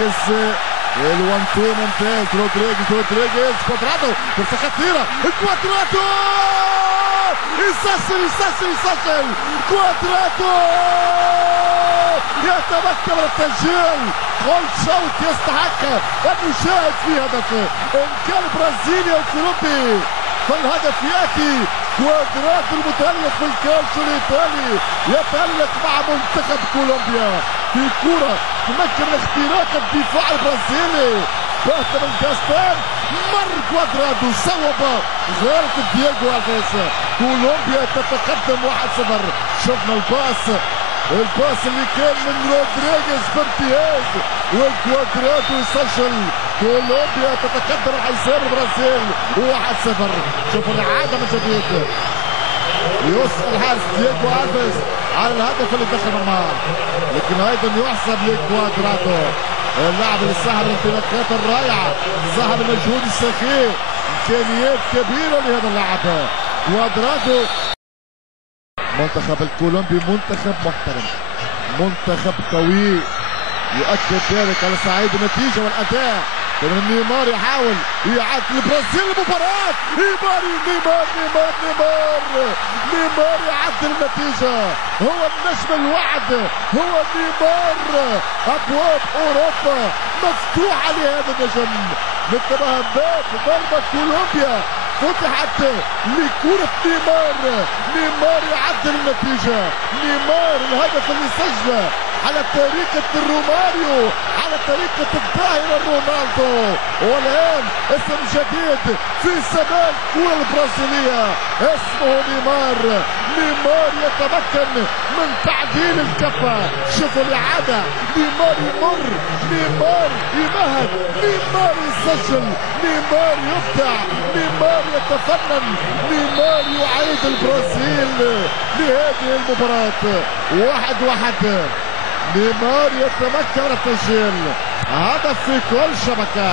رودريجيز الوان تو ممتاز. رودريجيز كوادرادو فرصة خطيرة. كوادرادو يسجل كوادرادو يتمكن من التسجيل. كل شوط يستحق ان يشاهد فيه هدف ان كان برازيلي او كولومبي فالهدف ياتي. كوادرادو المتألق في الكالتشو الايطالي يتألق مع منتخب كولومبيا في كرة تمكن من اختراق الدفاع البرازيلي. بات من جاستان مر كوادرادو صوب غلط دييغو الفيس. كولومبيا تتقدم 1-0. شفنا الباس اللي كان من رودريجيز بامتياز وكوادرادو يسجل. كولومبيا تتقدم على حساب البرازيل 1-0. شوفوا الإعادة من جديد. يسأل الحارس دييغو الفيس على الهدف اللي دخل النار، لكن ايضا يحسب لكوادرادو اللاعب اللي سحب الانطلاقات الرائعه، سحب المجهود السخيف، امكانيات كبيره لهذا اللاعب. كوادرادو منتخب الكولومبي منتخب محترم، منتخب قوي يؤكد ذلك على صعيد النتيجه والاداء. نيمار يحاول يعاد البرازيل المباراة. نيمار يعدل النتيجة. هو النجم الوعد، هو نيمار. أبواب أوروبا مفتوحة لهذا النجم. بالترهبات ضربة كولومبيا فتحت لكرة نيمار يعدل النتيجة. نيمار الهدف اللي سجله على طريقة روماريو، على طريقة الظاهرة رونالدو. والآن اسم جديد في سماء الكرة البرازيلية اسمه نيمار. نيمار يتمكن من تعديل الكفة. شوفوا الإعادة، نيمار يمر، نيمار يمهد، نيمار يسجل، نيمار يبدع، نيمار يتفنن، نيمار يعيد البرازيل لهذه المباراة. 1-1. نيمار يتمكن من التسجيل. هدف في كل شبكة.